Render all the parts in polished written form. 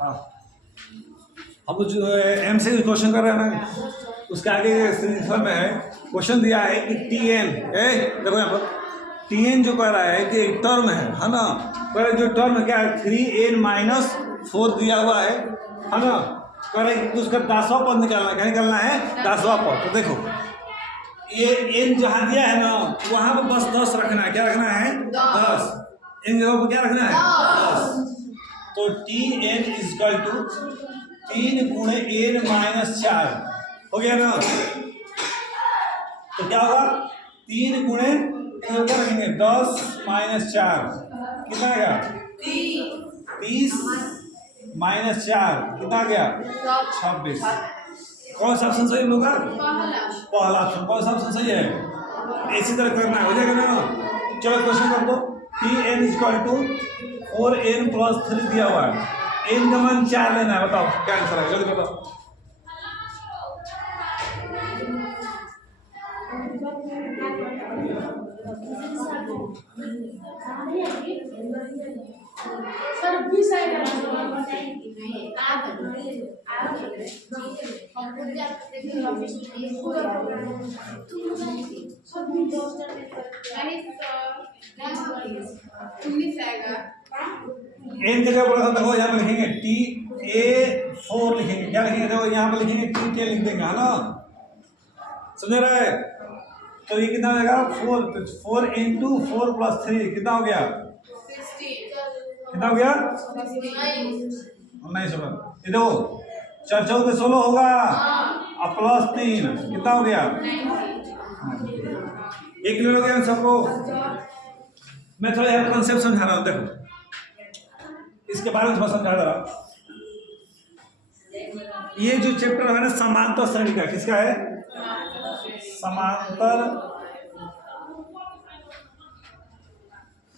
हाँ, हम जो एम से क्वेश्चन कर रहे हैं ना, उसके आगे श्रृंखला में है क्वेश्चन दिया है कि टी एन, देखो यहाँ पर टी एन जो कह रहा है कि एक टर्म है ना, पर जो टर्म क्या है 3n-4 दिया हुआ है ना, कह रहे हैं कि उसका 10वां पद निकालना, क्या निकालना है 10वां पद। तो देखो ये एन जहाँ दिया है ना वहाँ पर बस 10 रखना है, क्या रखना है 10, इन जगह पर क्या रखना है 10। तो टी एन इजकल टू 3 गुणे n-4 हो गया ना। तो क्या होगा 3 गुणे क्या रखेंगे 10 - 4 कितना आएगा 30 - 4 कितना आ गया 26। कौन सा ऑप्शन सही होगा पहला ऑप्शन। कौन सा ऑप्शन सही है, इसी तरह करना है, हो जाएगा ना। चलो क्वेश्चन कर दो। T N is equal to 4n+3 दिया हुआ है, एन का मान 4 लेना है, बताओ क्या आंसर है, जल्दी बताओ। एन की जगह पर देखो यहाँ पे लिखेंगे TA4 लिखेंगे, क्या लिखेंगे देखो यहाँ पे लिखेंगे T10 लिख देंगे, है ना, समझ रहे हैं। तो ये कितना हो जाएगा 4 × 4 + 3 कितना हो गया 16, कितना हो गया 19 होगा। ये देखो 4 × 4 = 16 होगा, अब +3 कितना हो गया 1 किलो हो गया सबको। मैं थोड़ा यहाँ कॉन्सेप्ट समझा रहा हूँ, देखो इसके बारे में थोड़ा समझा रहा। ये जो चैप्टर है ना समांतर श्रेणी का, किसका है समांतर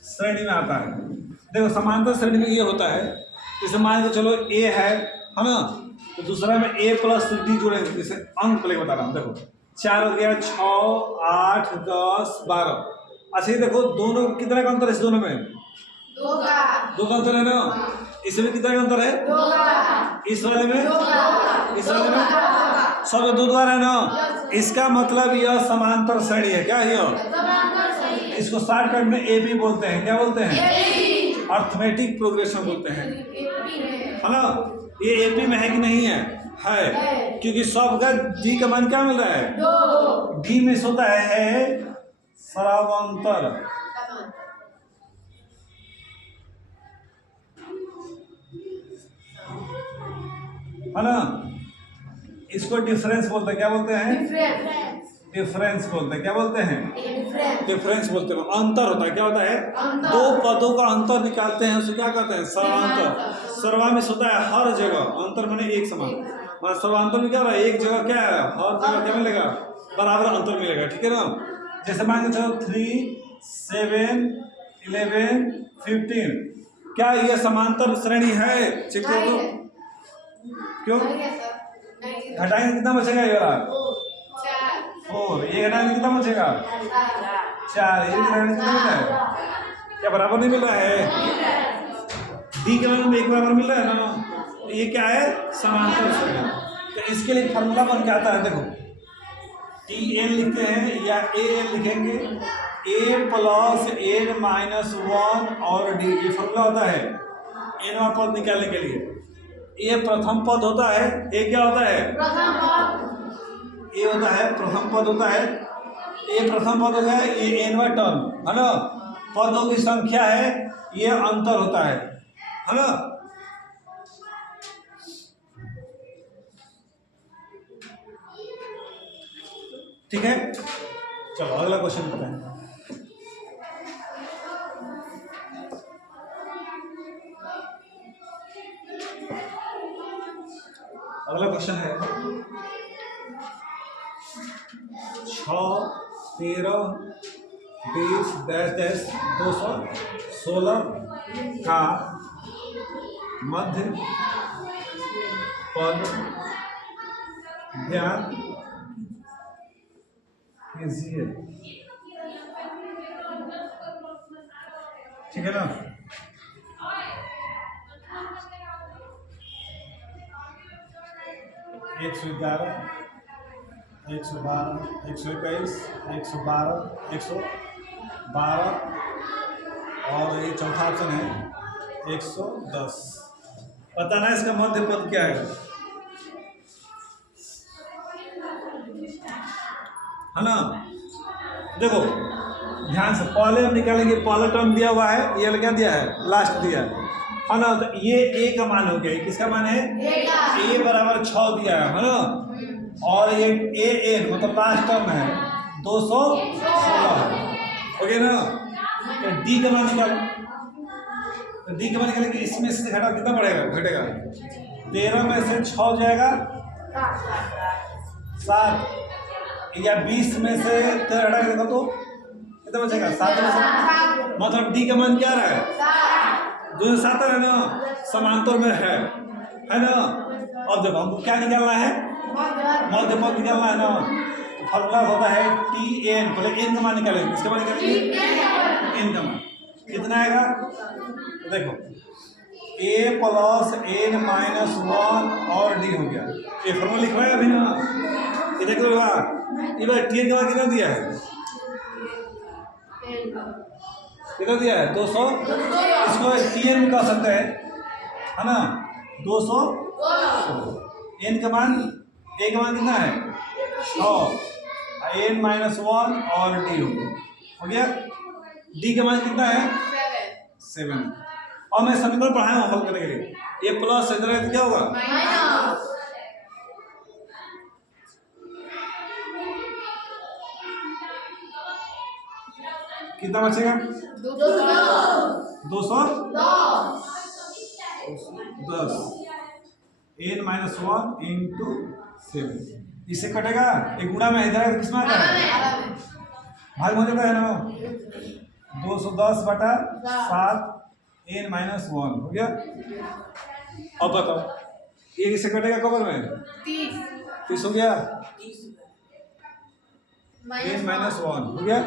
श्रेणी में आता है। देखो समांतर श्रेणी में ये होता है, जैसे मान के चलो ए है ना, तो दूसरा में a+d जोड़ेंगे, जैसे अंक पहले बता रहा हूँ। देखो 4 हो गया, 6, 8, 10, 12। अच्छा ये देखो दोनों कितना का अंतर है, इस दोनों में 2 का अंतर है ना। इसमें कितना का अंतर है 2 का, इस वाले में इस वाले में सब 2 द्वारा है ना। इसका मतलब यह समांतर श्रेणी है, क्या है यह, इसको शॉर्टकट में एबी बोलते हैं, क्या बोलते हैं अर्थमेटिक प्रोग्रेशन बोलते हैं, है ना। ये एपी में है कि नहीं है, क्योंकि सब का जी का मान क्या मिल रहा है डी में होता है समांतर, है ना। इसको डिफरेंस बोलते हैं, क्या बोलते हैं डिफरेंस बोलते हैं, क्या बोलते हैं डिफरेंस बोलते हैं। अंतर होता है, क्या होता है दो पदों का अंतर निकालते हैं, उसे क्या कहते हैं सर्वांतर। सर्वांश होता है हर जगह, अंतर माने एक समान, सर्वांतर में क्या होता है एक जगह क्या है हर जगह क्या मिलेगा बराबर अंतर मिलेगा, ठीक है ना। जैसे मान के चलो 3, 7, 11, 15, क्या यह समांतर श्रेणी है, चेक करो तो। क्यों घटाएंगे कितना बचेगा ये वाला 4, ये घटाएंगे कितना बचेगा 4, ये घटाएंगे कितना मिल रहा है, क्या बराबर नहीं मिल रहा है, डी के मान में एक बराबर मिल रहा है ना। तो ये क्या है समांतर श्रेणी। तो इसके लिए फॉर्मूला बन के आता है, देखो टी एन लिखते हैं या ए एन लिखेंगे, a + n-1 और डी, ये फॉर्मूला होता है एनवां पद निकालने के लिए। ये प्रथम पद होता है, ये क्या होता है प्रथम पद, ये होता है प्रथम पद होता है, ये प्रथम पद हो गया, ये एनवां टर्म है ना, पदों की संख्या है, ये अंतर होता है ना। ठीक है, चलो अगला क्वेश्चन बताएं। अगला क्वेश्चन है 6, 13, 20, -, 216 का मध्य पद ज्ञात कीजिए, ठीक है ना। 111, 112, 121, 112, 112 और ये चौथा ऑप्शन है 110। पता ना इसका मध्य पद क्या है ना। देखो ध्यान से, पहले हम निकालेंगे, पहला टर्म दिया हुआ है, ये क्या दिया है, लास्ट दिया है ना। तो ये ए का मान हो गया, किसका मान है, ए बराबर 6 दिया है ना। और ये ए एन मतलब लास्ट टर्म है 216 हो गया ना। तो डी का मान निकालो, तो डी का मान निकालेंगे, इसमें से घटा कितना बढ़ेगा, घटेगा 13 में से 6 जाएगा 7, या 20 में से 13 हटा के देखो तो कितना बचेगा, 7 में से, मतलब डी का मान क्या रहा है, 2 7 है ना, समांतर में है ना। अब देखो हमको क्या निकालना है, मध्य पद निकालना है ना। तो फॉर्मूला होता है टी एन, पहले एन का मान निकालेंगे, किसका मान निकालेंगे, एन का मान कितना आएगा। तो देखो ए प्लस एन माइनस 1 और डी हो गया, ये फॉर्मूला लिखवाया अभी ना, ये देख लो ये बार टी एन का मान कितना दिया है, कितना दिया है 200, इसको टी एन कह सकते हैं है ना, 200। एन का मान, ए का मान कितना है 6, एन माइनस 1 और डी हो गया। डी का मान कितना है 7। और मैं समीकरण पढ़ाया हूँ हल करने के लिए, ए प्लस इधर है तो क्या होगा माइनस, कितना बचेगा 210 एन माइनस 1 इंटू 7, इससे कटेगा, एक गुणा में इधर है, किसमें आता है भाग हो जाता है ना, 210 बटा 7 एन माइनस 1 हो गया। अब बताओ ये किससे कटेगा, कबर में 30 हो गया, एन माइनस 1 हो गया,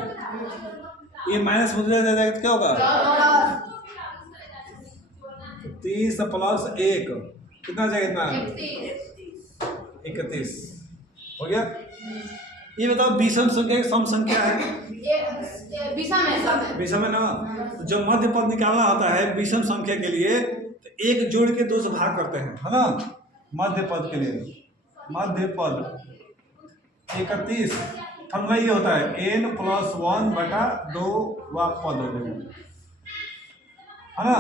ये माइनस हो जाएगा तो क्या होगा 30 प्लस 1 कितना जाएगा, इतना 31 हो गया। ये बताओ विषम संख्या सम संख्या है, विषम है ना। तो जब मध्य पद निकालना होता है विषम संख्या के लिए, तो एक जोड़ के 2 से भाग करते हैं है ना। मध्य पद के लिए, मध्य पद 31 फॉर्मूला ये होता है n प्लस 1 बटा 2 व पद हो जाएगा है ना।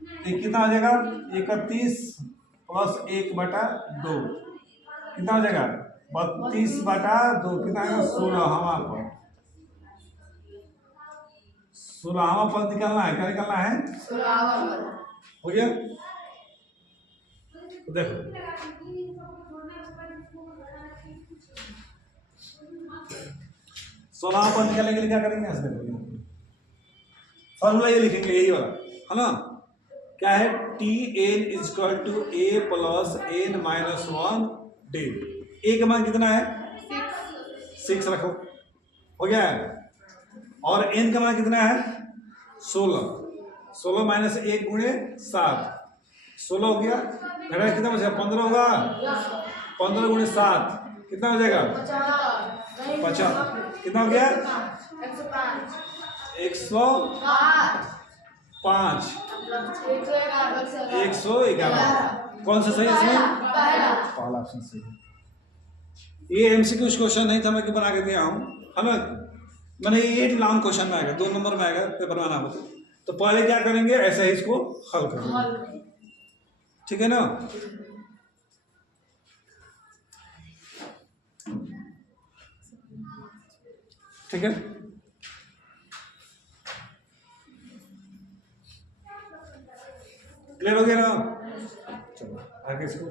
तो कितना हो जाएगा 31 प्लस 1 बटा 2 कितना हो जाएगा 32 बटा 2 कितना आएगा 16वां पद, 16वां पद निकालना है, क्या निकालना है 16वां पद हो गया। तो देखो 16वां पद निकालने के लिए क्या करेंगे, ऐसे देखो फॉर्मूला ये लिखेंगे यही वाला है ना, क्या है T N is equal to A plus N minus 1 D. A का मान कितना है 6 रखो हो गया है, और एन का मान कितना है 16 माइनस 1 गुणे 7 16 हो गया, घटा कितना बचेगा 15 होगा, 15 गुणे 7 कितना हो जाएगा 50, कितना हो गया 105 111। कौन सा सही है इसमें, पहला ऑप्शन सही है। ये एमसीक्यू क्वेश्चन नहीं था, मैं क्यों बना के दिया हूँ है ना, मैंने ये लॉन्ग क्वेश्चन में आएगा 2 नंबर में आएगा पेपर में आना होता, तो पहले क्या करेंगे ऐसे ही इसको हल करेंगे, ठीक है ना। ठीक है, क्लियर हो गया ना, चलो आगे इसको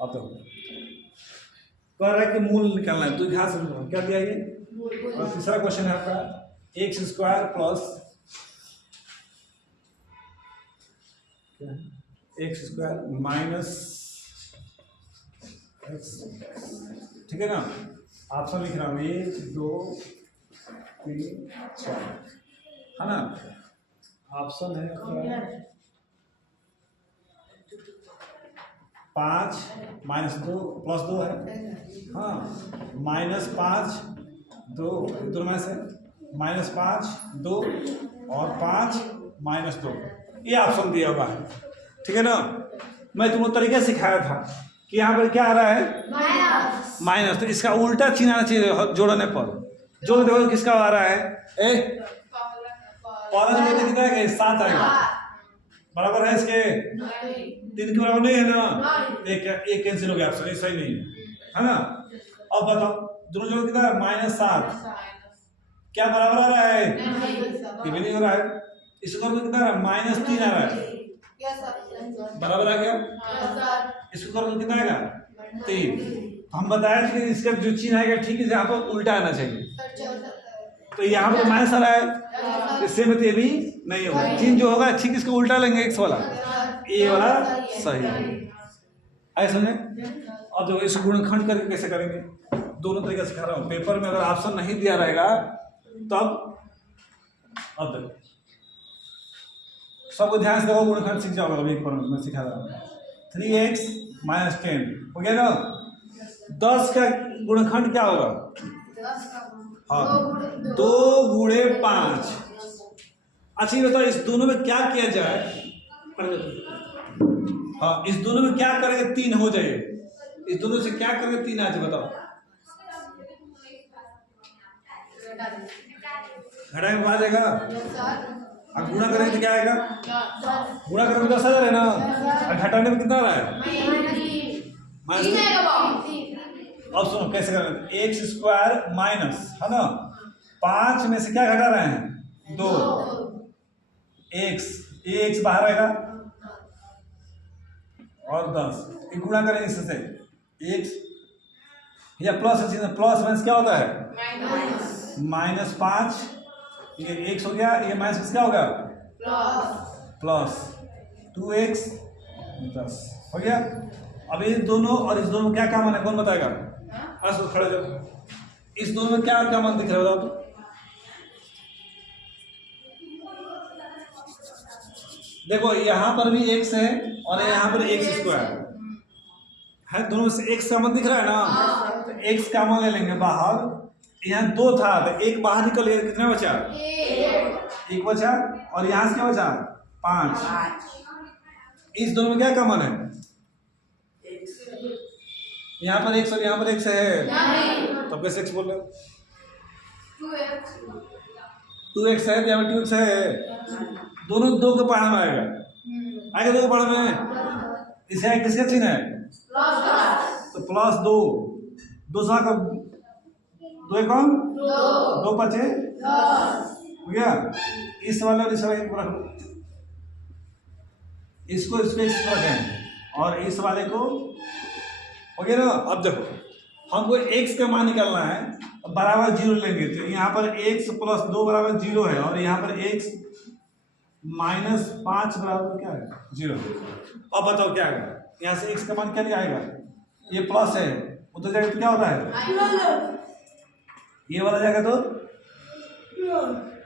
अब तो कह रहा है कि मूल निकालना है, तो ध्यान से क्या दिया ये, और तीसरा क्वेश्चन है आपका x square plus x square minus x, ठीक है ना। ऑप्शन लिख रहा हूँ 1 2 3 4 है ना। ऑप्शन है 5 -2 +2 है, हाँ, -5 2 दोनों में से -5 2 और 5 -2, ये ऑप्शन दिया हुआ है, ठीक है ना। मैं तुमको तरीका सिखाया था कि यहाँ पर क्या आ रहा है माइनस, तो इसका उल्टा चिन्ह आना चाहिए जोड़ने पर। जोड़ देखो किसका आ रहा है, ए पाँच में तो कितना है, 7 आएगा, बराबर है इसके 3 के बराबर नहीं है ना, एक कैंसिल हो गया, ऑप्शन ये सही नहीं है ना। अब बताओ दोनों जोड़ कितना है, -7, क्या बराबर आ रहा है, ये भी नहीं हो रहा है। इसको कर कितना है, -3 आ रहा है, बराबर आ गया। इसको कर कितना आएगा, 3। तो हम बताए थे कि इसका जो चिन्ह आएगा ठीक है, यहाँ पर उल्टा आना चाहिए, तो यहाँ पर माइनस आ रहा है, इससे में तो ये भी नहीं होगा, चिन्ह जो होगा ठीक इसको उल्टा लेंगे, एक्स वाला, ए वाला सही है, आए समझे। अब जो इस गुणनखंड करके कैसे करेंगे, दोनों तरीके सिखा रहा हूँ। पेपर में अगर ऑप्शन नहीं दिया रहेगा तब, अब देखो सबको ध्यान से देखो, गुणनखंड सीख जाओगे अभी एक बार मैं सिखा रहा हूँ। 3x - 10 हो गया ना। 10 का गुणनखंड क्या होगा, हाँ 2 × 5। अच्छा ये बताओ इस दोनों में क्या किया जाए, हाँ इस दोनों में क्या करेंगे 3 हो जाए, इस दोनों से क्या करेंगे 3 आ जाए, बताओ। घटा में आ जाएगा, अब गुणा करेंगे तो क्या आएगा, गुणा करेंगे 10,000 है ना, और घटाने में कितना आ रहा है, अब सुनो कैसे करेंगे, x² माइनस है ना, 5 में से क्या घटा रहे हैं, 2, x बाहर आएगा और 10, गुणा करेंगे इससे, x या प्लस माइनस क्या होता है, -5, ये x हो गया, ये माइनस क्या होगा, प्लस 2x 10 हो गया। अब इस दोनों और इस दोनों में क्या कॉमन है, कौन बताएगा, तो खड़े जाओ, इस दोनों में क्या कॉमन दिख रहा है बताओ तो। देखो यहाँ पर भी x है और यहाँ पर x² है, दोनों में से x कॉमन दिख रहा है ना, तो x कॉमन ले लेंगे बाहर। यहाँ 2 था तो 1 बाहर निकल गया, कितना बचा, 1 बचा, और यहाँ से क्या बचा, 5। इस दोनों में क्या कॉमन है, यहाँ पर x और यहाँ पर x है, तो कैसे x बोल रहे हो, 2x है, यहाँ पर 2x है, दोनों 2 के पहाड़ में आएगा, 2 के पहाड़ में, इसे किसका चिन्ह है, तो +2, 2 सा का 2 कौन, 2 बचे, हो गया। इस वाले और इस वाले को रख, इसको इस पर रखें और इस वाले को, हो गया ना। अब देखो हमको x का मान निकालना है, बराबर 0 लेंगे, तो यहाँ पर x + 2 बराबर 0 है, और यहाँ पर x -5 बराबर क्या है, 0। अब बताओ क्या आएगा, यहाँ से x का मान क्या नहीं आएगा, ये प्लस है, उधर जाएगा तो क्या होता है, ये वाला जाएगा तो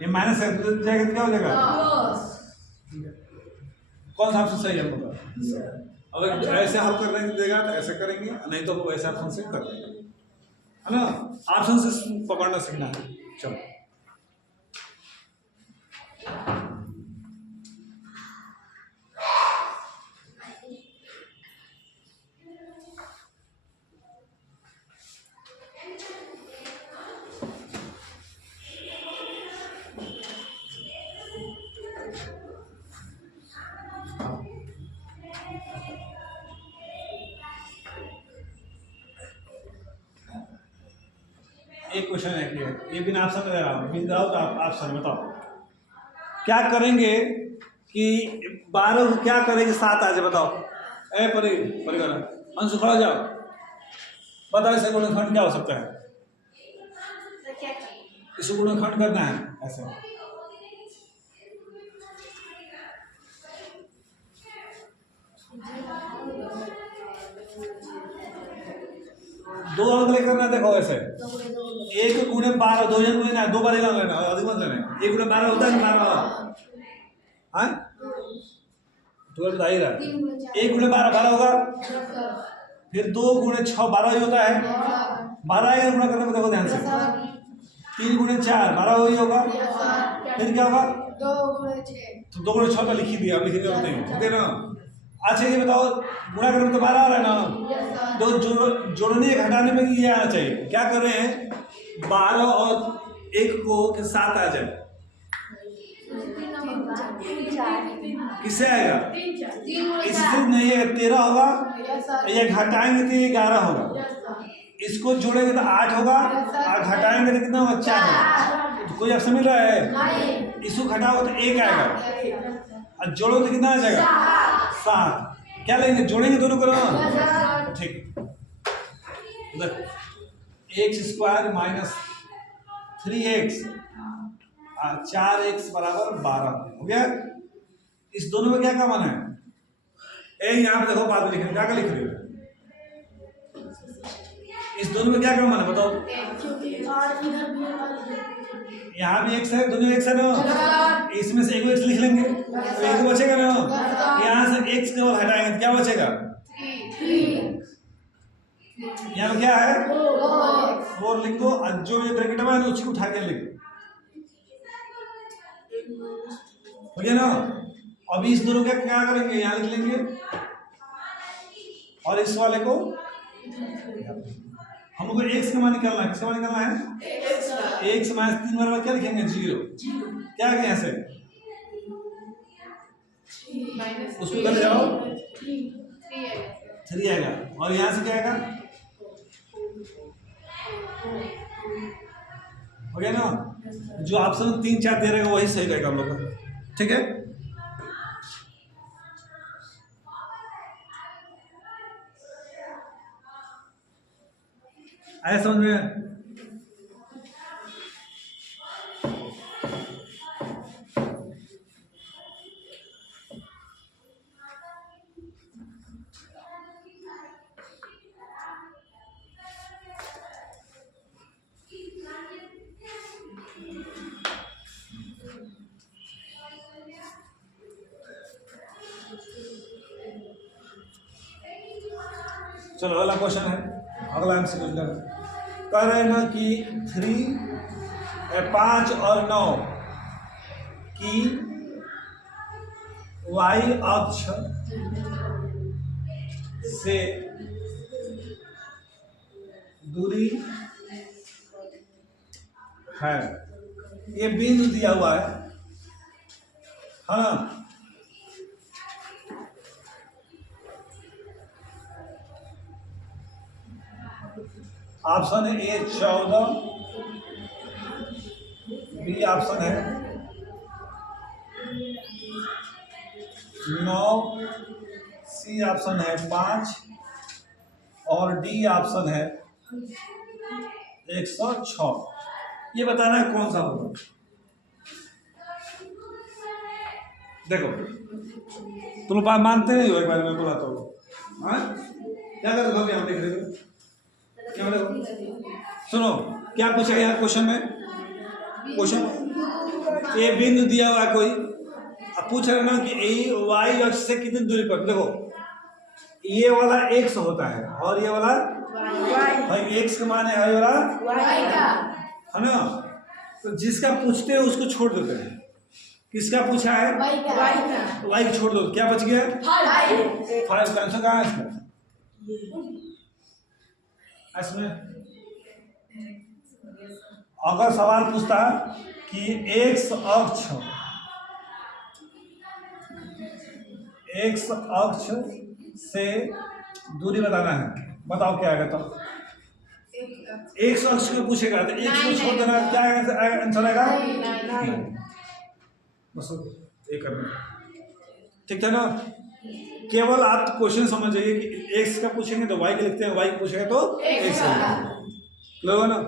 ये माइनस है, उधर जाएगा तो क्या हो जाएगा, कौन सा ऑप्शन सही है बताओ। अगर ऐसे हल करने देगा तो ऐसे करेंगे, नहीं तो वैसे ऑप्शन से कर देंगे, है ना। ऑप्शन से पकड़ना सीखना है, चलो। एक क्वेश्चन है कि ये बिना ऑप्शन दे रहा हूँ, विदाउट ऑप्शन, बताओ क्या करेंगे कि 12 को क्या करेंगे 7 आ जाए, बताओ। परिवार अंशु खड़ा जाओ, बताओ इसे गुणनखंड क्या हो सकता है, इसे गुणनखंड करना है ऐसे, दो अंक लेकर ना देखो ऐसे, 1 गुणे 12 2 जन गुणे ना 2 बार लेना अधिक मत लेना 1 गुणे 12 होता है 12 हाँ तो बता ही रहा 1 गुणे 12 12 होगा फिर 2 गुणे 6 12 ही होता है 12 आएगा गुणा करने में देखो ध्यान से 3 गुणे 4 12 वही होगा फिर क्या होगा 2 गुणे 6 तो 2 गुणे 6 तो लिख ही दिया लिख दिया ठीक है ना। अच्छा ये बताओ गुणा करने में तो 12 आ रहा है ना तो जोड़ने घटाने में ये आना चाहिए क्या कर रहे हैं 12 और 1 को के साथ आ जाए किससे आएगा इससे नहीं है 13 होगा ये घटाएंगे तो ये 11 होगा इसको जोड़ेंगे तो 8 होगा और घटाएंगे तो कितना होगा 4 होगा तो कोई ऑप्शन मिल रहा है इसको घटाओ तो 1 आएगा और जोड़ो तो कितना आ जाएगा 7 क्या लेंगे जोड़ेंगे दोनों को ठीक x square minus 3x 4x बराबर 12 हो गया। इस दोनों में क्या का मान है यहाँ पे देखो बाद में लिख क्या लिख रहे हो इस दोनों में क्या क्या मान है बताओ यहाँ भी x है दोनों x है ना इसमें से एक x लिख लेंगे तो एक बचेगा ना यहाँ से x को हटाएंगे क्या बचेगा यहाँ में क्या है 4 लिख दो जो ये ब्रैकेट में है उसी को उठा के लिख हो गया ना। अभी इस दोनों का क्या करेंगे यहाँ लिख लेंगे और इस वाले को हमको x का मान निकालना है किसका मान निकालना है x माइनस 3 बराबर क्या लिखेंगे 0 क्या है यहाँ से उसको कर जाओ 3 आएगा और यहाँ से क्या आएगा हो गया ना जो ऑप्शन 3 4 दे रहेगा वही सही रहेगा हम लोग का ठीक है। आया समझ में चलो अगला क्वेश्चन है अगला एमसीक्यू कह रहे हैं ना कि 5 और 9 की y अक्ष से दूरी है ये बिंदु दिया हुआ है ना ऑप्शन है ए 14 बी ऑप्शन है 9 सी ऑप्शन है 5 और डी ऑप्शन है 106 ये बताना है कौन सा होगा। देखो तुम बात मानते नहीं हो एक बार मैं बोला तो क्या कर रहे हो देख रहे हो क्या सुनो क्या पूछा गया क्वेश्चन में क्वेश्चन ये बिंदु दिया हुआ कोई अब पूछ रहे ना कि वाई अक्ष से कितनी दूरी पर देखो ये वाला x होता है और ये वाला भाई x का मान है वाला है ना तो जिसका पूछते हैं उसको छोड़ देते हैं किसका पूछा है y को छोड़ दो क्या बच गया 5 का आंसर कहाँ है इसमें अगर सवाल पूछता कि x अक्ष से दूरी बताना है बताओ क्या आएगा तो x अक्ष को पूछेगा तो x को छोड़ देना क्या आंसर आएगा बस ये करना ठीक है ना। केवल आप क्वेश्चन समझ जाइए कि x का पूछेंगे तो y का लिखते हैं y का पूछेंगे तो x लो ना।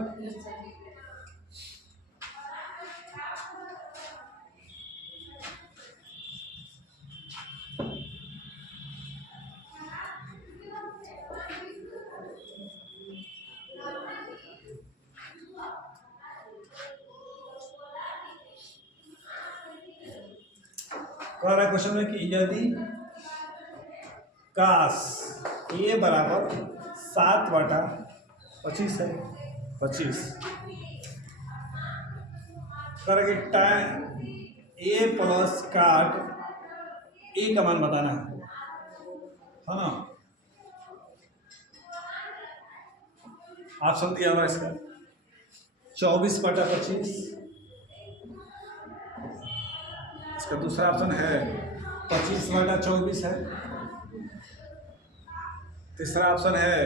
कह रहा है क्वेश्चन में कि यदि काश ए बराबर 7/25 है, 25 कह रहा है कि टाइम ए प्लस काट ए का मान बताना है ना। ऑप्शन दिया हुआ इसका 24/25, इसका दूसरा ऑप्शन है 25/24 है, तीसरा ऑप्शन है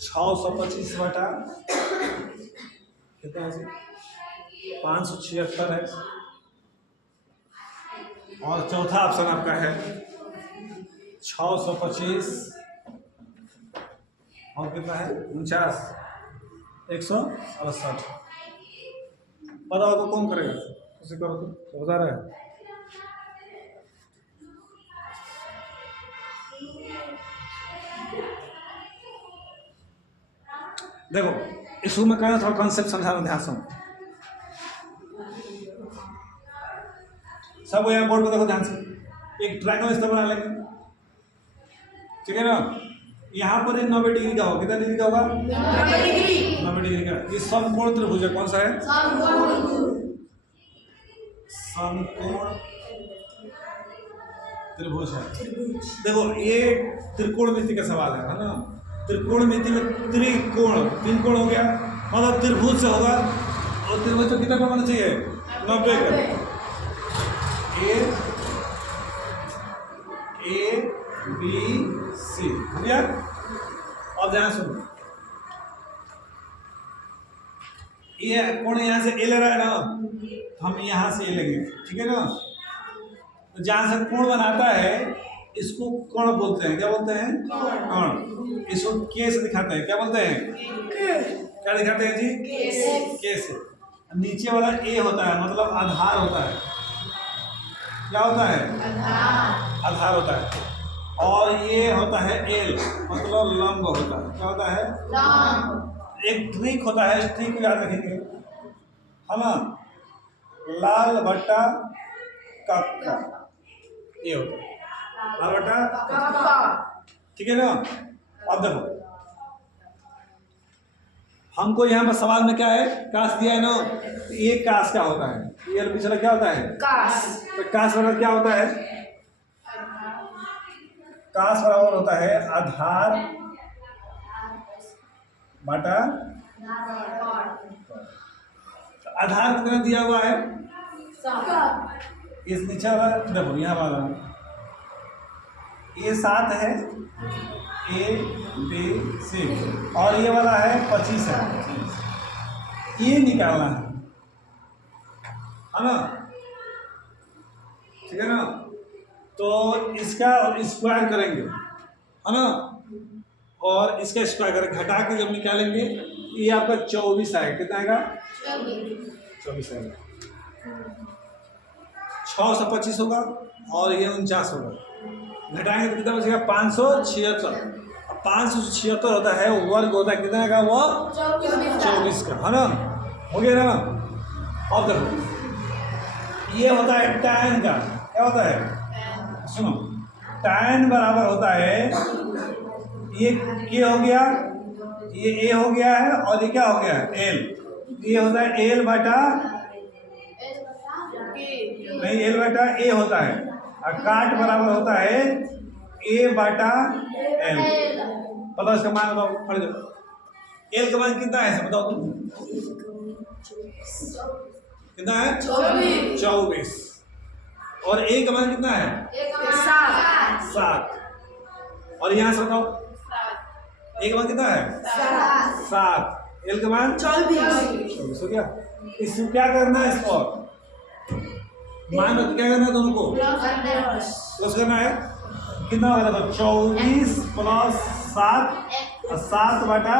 625 बटा कितना है 576 है, और चौथा ऑप्शन आपका है 625 और कितना है 49 168। बताओ तो कौन करेगा, उसे करो तो बता रहा है। देखो इस में कहना थोड़ा कॉन्सेप्ट समझाना ध्यान से सब यहाँ बोर्ड पर देखो ध्यान से। एक ट्रायंगल इस तरह बना लेंगे, ठीक है ना। यहाँ पर 90 डिग्री का होगा, कितना डिग्री का होगा 90 डिग्री का। ये समकोण त्रिभुज है, कौन सा है समकोण त्रिभुज है। देखो ये त्रिकोणमिति का सवाल है ना। त्रिकोणमिति में त्रिकोण 3 कोण हो गया, मतलब त्रिभुज से होगा, और त्रिभुज को कितना बनाना चाहिए 90 का। ए बी सी हो गया। अब ध्यान सुनो, ये कोण यहाँ से ए ले रहा है ना, हम यहाँ से ए लेंगे, ठीक है ना। तो जहाँ से कोण बनाता है इसको कोण बोलते हैं, क्या बोलते हैं कोण। इसको के से दिखाते हैं, क्या बोलते हैं क्या दिखाते हैं जी के से। नीचे वाला ए होता है मतलब आधार होता है, क्या होता है आधार होता है, और ये होता है एल मतलब लंब होता है, क्या होता है लंब। एक ट्रिक होता है, इस ट्रिक को याद रखेंगे है ना। लाल बट्टा कक्का ये होता है, लाल बट्टा कक्का, ठीक है ना। अब देखो हमको यहाँ पर सवाल में क्या है काश दिया है ना, ये काश क्या होता है, ये पिछला क्या होता है काश। तो काश बराबर क्या होता है, काश बराबर होता है आधार बटा। आधार कितना दिया हुआ है, इस नीचे वाला देखो यहाँ वाला ये 7 है ए बी सी, और ये वाला है 25 है, ये निकालना है ना, ठीक है ना। तो इसका स्क्वायर करेंगे है ना, और इसका स्क्वायर करेंगे, घटा के जब निकालेंगे ये आपका 24 आएगा। कितना आएगा 24 आएगा। 6 से 25 होगा और ये 49 होगा, घटाएंगे तो कितना बचेगा 576। 576 होता है वर्ग होता है कितना का वो 24 का, है ना। हो गया ना। अब देखो ये होता है tan का, क्या होता है सुनो, tan बराबर होता है ये के हो गया, ये ए हो गया है, और ये क्या हो गया एल। ये होता है एल बटा नहीं एल बटा ए होता है, और काट बराबर होता है ए बटा एल। बताओ इसका मान बताओ, खड़े जाओ। एल का मान कितना है बताओ तुम, कितना है 24, और ए का मान कितना है 7, और यहाँ से बताओ ए का मान कितना है 7, एल का मान 24 हो गया। इसको क्या करना है, इसको मान क्या करना है, दोनों को प्लस करना है। कितना होगा तो 24 प्लस 7 और 7 बटा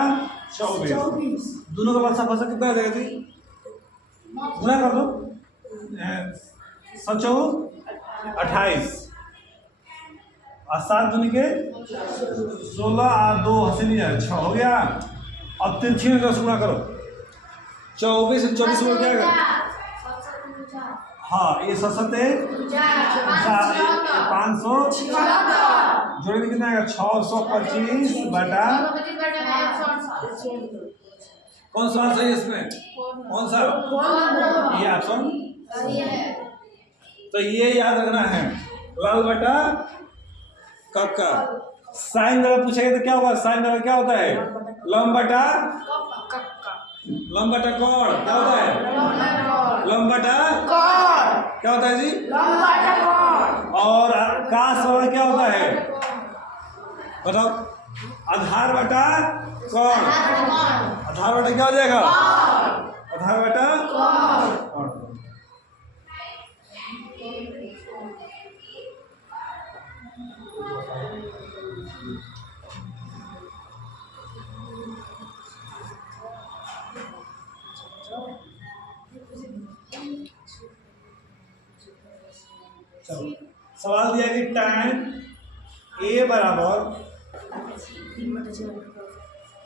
24, दोनों का बलसा फंसा कितना आ जाएगा जी, गुना कर दो 7 28 और 7 दूनी के 16 और 2 हंसी नहीं जाए 6 हो गया। अब 3 में 10 गुना करो, 24 से 24 में क्या आएगा, हाँ ये 500 जोड़े कितना आएगा 625 बटा कौन सा सही है इसमें कौन सा ये ऑप्शन तो ये याद रखना है लाल बटा कक्का साइन अगर पूछेगा तो क्या होगा साइन अगर क्या होता है लंब बटा कौन क्या होता है लंब बटा क्या होता है जी और काश वाला क्या होता है बताओ आधार बटा कौन आधार बटा क्या हो जाएगा आधार बटा कौन सवाल दिया कि tan a बराबर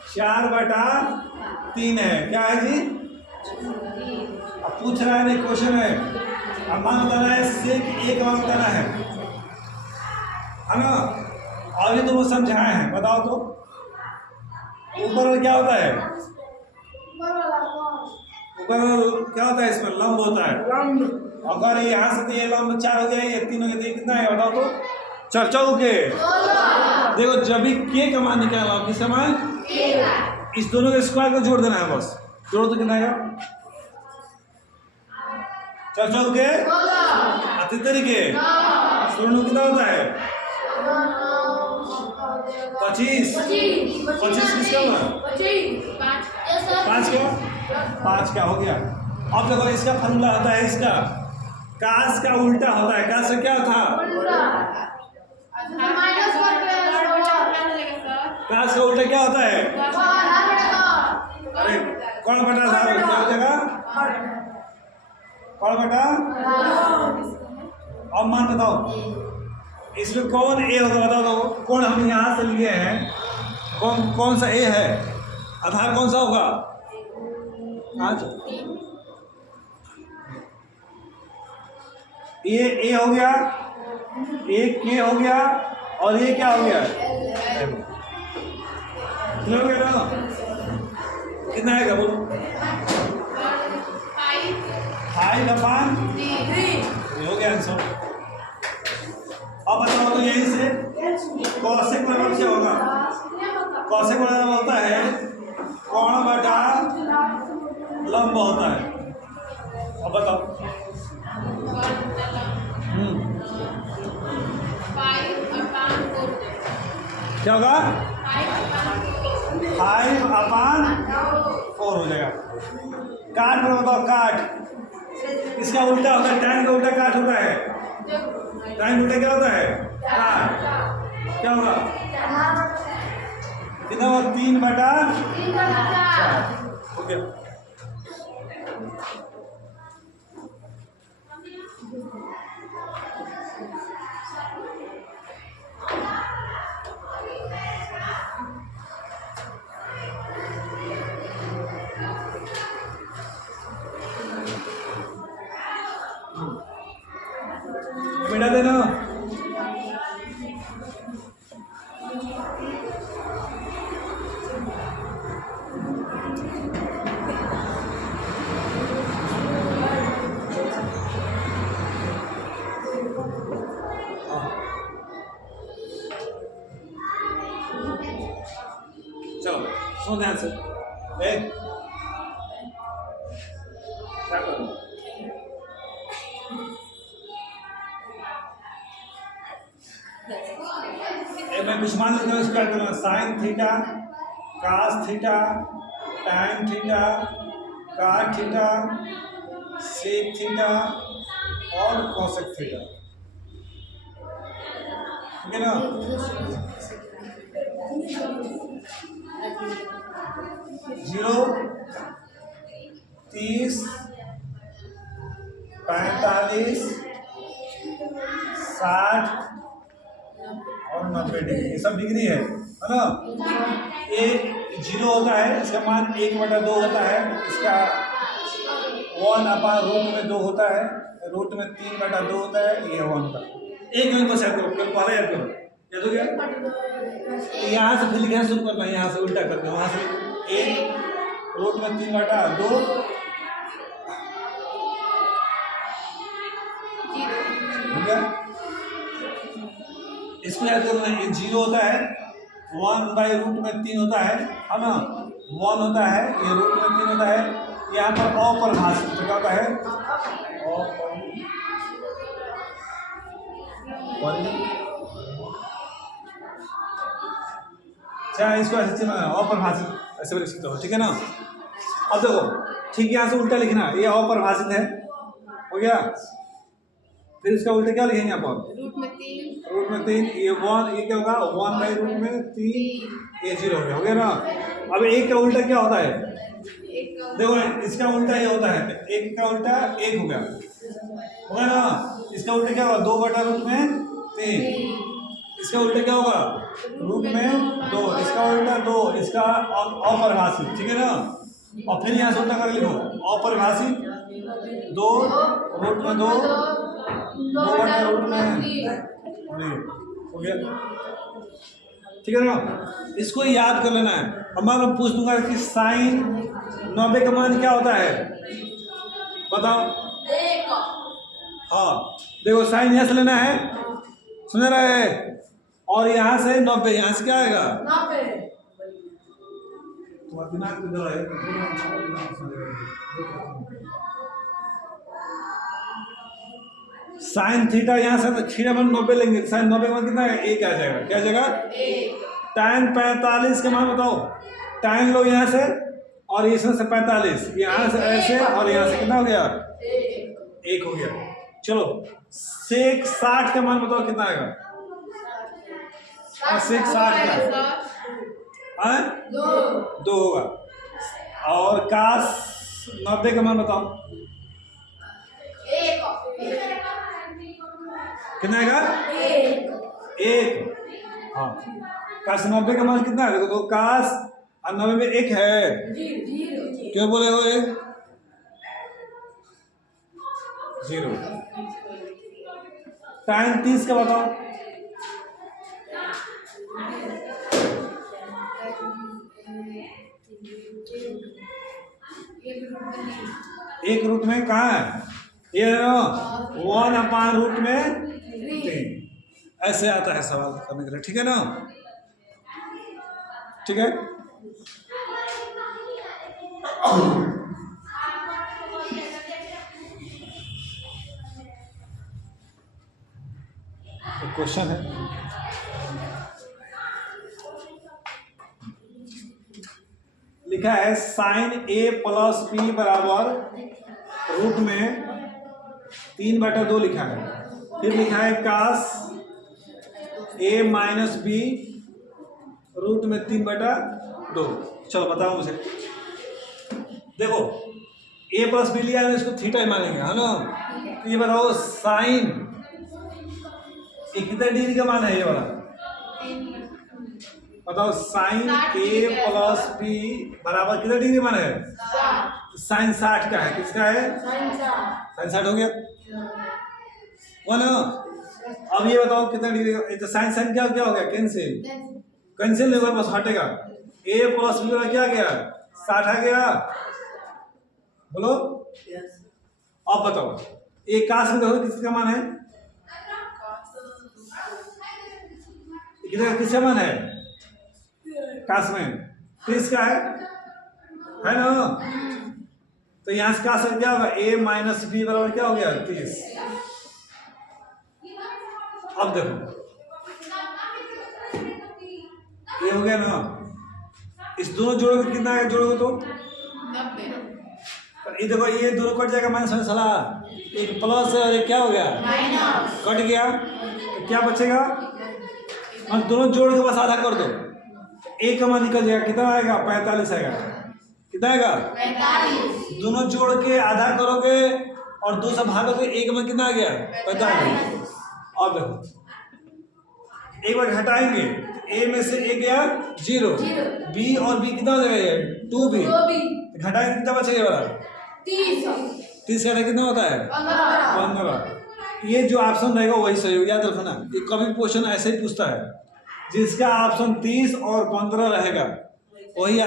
4/3 है क्या है जी अब पूछ रहा है नहीं क्वेश्चन है अब मान बताना है सेक a का मान बताना है ना अभी तुम समझाए हैं बताओ तो ऊपर क्या होता है ऊपर क्या होता है इसमें लंब होता है अगर यहाँ से तो ये लंब 4 हो गया ये 3 हो गया तो कितना है बताओ तो चल चौके देखो जब भी के का मान निकाला किसका मान इस दोनों के स्क्वायर को जोड़ देना है बस जोड़ो तो कितना आएगा चल चौके अति तरीके दोनों कितना होता है 25 किसका मान 5 का हो गया अब देखो इसका फॉर्मूला होता है इसका काश का उल्टा होता है काश से क्या था काश का उल्टा क्या होता है अरे कौन बटा था क्या हो जाएगा कौन बटा अब मान बताओ इसमें कौन ए होगा बताओ तो कौन हम यहाँ से लिए हैं कौन सा ए है आधार कौन सा होगा आज ये ए हो गया एक के हो गया और ये क्या हो गया कितना आएगा बोलो 5/3 हो गया आंसर अब बताओ तो यहीं से कौशिक बराबर क्या होगा कौशिक बराबर होता है कोण बटा लंब होता है अब बताओ क्या होगा 5/4 हो जाएगा काट में बताओ काट इसका उल्टा होता है tan का उल्टा काट होता है tan उल्टा क्या होता है काट क्या होगा कितना होगा 3/4 ओके मिटा देना चलो सुन ध्यान से क्या करो मैं कुछ मान लेता हूँ इसका करूँगा sine theta cos theta tan theta cot theta sec theta और कोसेक थीटा ठीक है ना 0 30 45 60 और 90 डिग्री ये सब डिग्री है ना ये 0 होता है इसका मान 1/2 होता है इसका 1/√2 होता है, रूट में 3/2 होता है, ये 1 का। एक लाइन बस याद करो, पहले याद करो, याद हो गया? यहाँ से फिर लिखना शुरू करना, यहाँ से उल्टा करके वहाँ से 1 रूट में 3/2 हो गया। इसको याद करना, ये 0 होता है, 1/√3 होता है ना, 1 होता है, ये रूट में 3 होता है, यहाँ पर अपरिभाषित तो क्या होता है, चाहे इसको ऐसे चिन्ह अपरिभाषित ऐसे लिख सकते हो, ठीक है ना। अब देखो ठीक है, यहाँ से उल्टा लिखना, ये अपरिभाषित है, हो गया। फिर इसका उल्टा क्या लिखेंगे यहाँ पर, रूट में 3, ये 1, ये क्या होगा 1/√3, ये 0 हो गया ना। अब एक का उल्टा क्या होता है, देखो इसका उल्टा ये होता है, एक का उल्टा 1 हो गया ना। इसका उल्टा क्या होगा 2/√3, इसका उल्टा क्या होगा रूट में 2, इसका उल्टा 2, इसका अपरिभाषित, ठीक है ना। और फिर यहाँ से उल्टा कर लिखो, अपरिभाषित 2 रूट में 2 2/√3 हो गया, ठीक है ना। इसको याद कर लेना है। अब मैं पूछ दूंगा कि साइन 90 का मान क्या होता है, बताओ। हाँ देखो, साइन यहाँ से लेना है, सुन रहे हैं, और यहाँ से 90, यहाँ से क्या आएगा 90। तुम्हारा दिमाग किधर है, साइन थीटा, यहाँ से थीटा मान 90 लेंगे, साइन 90 का मान कितना है 1 आ जाएगा, क्या आ जाएगा 1। tan 45 का मान बताओ, tan लो यहाँ से और इसमें से 45, यहाँ से ऐसे और यहाँ से कितना हो गया 1 हो गया। चलो sec 60 का मान बताओ कितना आएगा, sec 60 का 2 होगा। और cos 90 का मान बताओ कितना आएगा 1। हाँ cos 90 का मान कितना है, देखो तो cos 90 में 1 है, क्यों बोले हो 1 0। tan 30 का बताओ, एक रूट में कहाँ है ये 1/√3, ऐसे आता है सवाल करने के लिए, ठीक है ना, ठीक है। क्वेश्चन है, लिखा है साइन a प्लस b बराबर रूट में 3/2 लिखा है, फिर लिखा है cos a minus b root में 3/2। चलो बताओ मुझे, देखो a प्लस बी लिया है, इसको थीटा मानेंगे, है ना। तो ये बताओ साइन कितने डिग्री का मान है ये वाला, बताओ साइन a प्लस बी बराबर कितने डिग्री मान है, साइन 60 का है, किसका है साइन 60 हो गया वो ना। अब ये बताओ कितना डिग्री का, तो साइन साइन क्या क्या हो गया कैंसिल, कैंसिल होगा बस हटेगा, a प्लस बी वाला क्या गया 60 आ गया, बोलो अब बताओ ये काश में देखो किसका मान है, किसका मान है काश में 30 का है ना। तो यहाँ से काश क्या होगा a माइनस बी बराबर क्या हो गया 30। अब देखो ये हो गया ना, इस दोनों जोड़ोगे कितना आएगा, जोड़ोगे तो 90। ये देखो ये दोनों कट जाएगा माइनस होने साला, एक प्लस है और एक क्या हो गया माइनस, कट गया तो क्या बचेगा, हम दोनों जोड़ के बस आधा कर दो, एक का मान निकल जाएगा, कितना आएगा 45 आएगा, कितना आएगा 45। दोनों जोड़ के आधा करोगे और 2 से भागोगे, एक में कितना आ गया 45। अब देखो एक बार घटाएंगे, a में से a गया 0, b और b कितना हो जाएगा 2b, घटाएंगे कितना बचेगा वाला 30। 30 घटा कितना होता है 15। ये जो ऑप्शन रहेगा वही सही होगा, याद रखना। ये कभी क्वेश्चन ऐसे ही पूछता है, जिसका ऑप्शन 30 और 15 रहेगा वही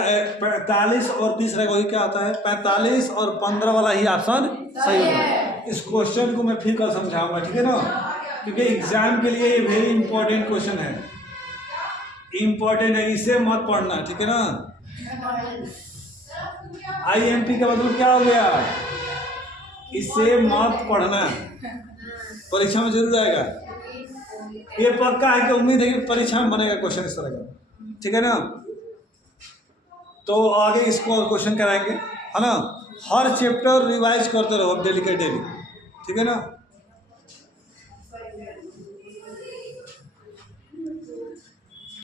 45 और 30 रहेगा, वही क्या आता है 45 और 15 वाला ही ऑप्शन सही होगा। इस क्वेश्चन को मैं फिर कल समझाऊंगा, ठीक है ना, क्योंकि एग्जाम के लिए ये वेरी इंपॉर्टेंट क्वेश्चन है, इंपॉर्टेंट है, इसे मत पढ़ना, ठीक है ना। IMP का मतलब क्या हो गया, इसे मत पढ़ना, परीक्षा में जरूर आएगा। ये पक्का है कि उम्मीद है कि परीक्षा में बनेगा क्वेश्चन इस तरह का, ठीक है ना। तो आगे इसको और क्वेश्चन कराएंगे, है ना। हर चैप्टर रिवाइज करते रहो डेली के डेली, ठीक है ना।